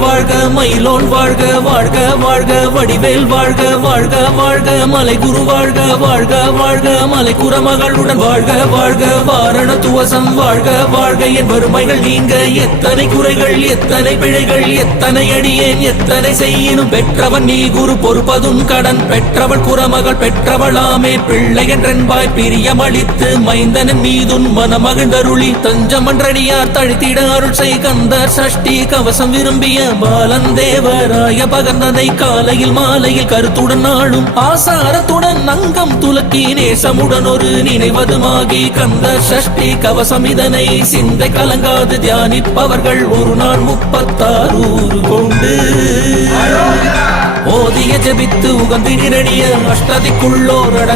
வாழ்க மயிலோன் வாழ்க வாழ்க வாழ்க வடிவேல் வாழ்க வாழ்க வாழ்க மலை குரு வாழ்க வாழ்க வாழ்க மலை குரமகளுடன் வாழ்க வாழ்க வாரண துவசம் வாழ்க வாழ்க என் வறுமைகள் நீங்க எத்தனை குறைகள் எத்தனை பிழைகள் எத்தனை அடியேன் எத்தனை செய்யினும் பெற்றவன் நீ குரு பொறுப்பதும் கடன் பெற்றவள் குரமகள் பெற்றவளாமே பிள்ளை என்றென்பாய் பிரியமளித்து மைந்தனன் மீதுன் மனமகிழ்ந்தருளி தஞ்சமன்றடியார் தழுத்திட அருள் செய் கந்தர் சஷ்டி கவசம் விரும்பிய பாலன் தேவராய பகர்ந்ததை காலையில் மாலையில் கருத்துடன் நாளும் ஆசாரத்துடன் நங்கம் துலக்கி நேசமுடன் ஒரு நினைவதுமாகி கந்தர் சஷ்டி கவசம் இதனை சிந்தை கலங்காது தியானிப்பவர்கள் ஒரு நாள் 36 கொண்டு ஓதிய ஜபித்து உகந்தினிரடிய அஷ்டதிக்குள்ளோர்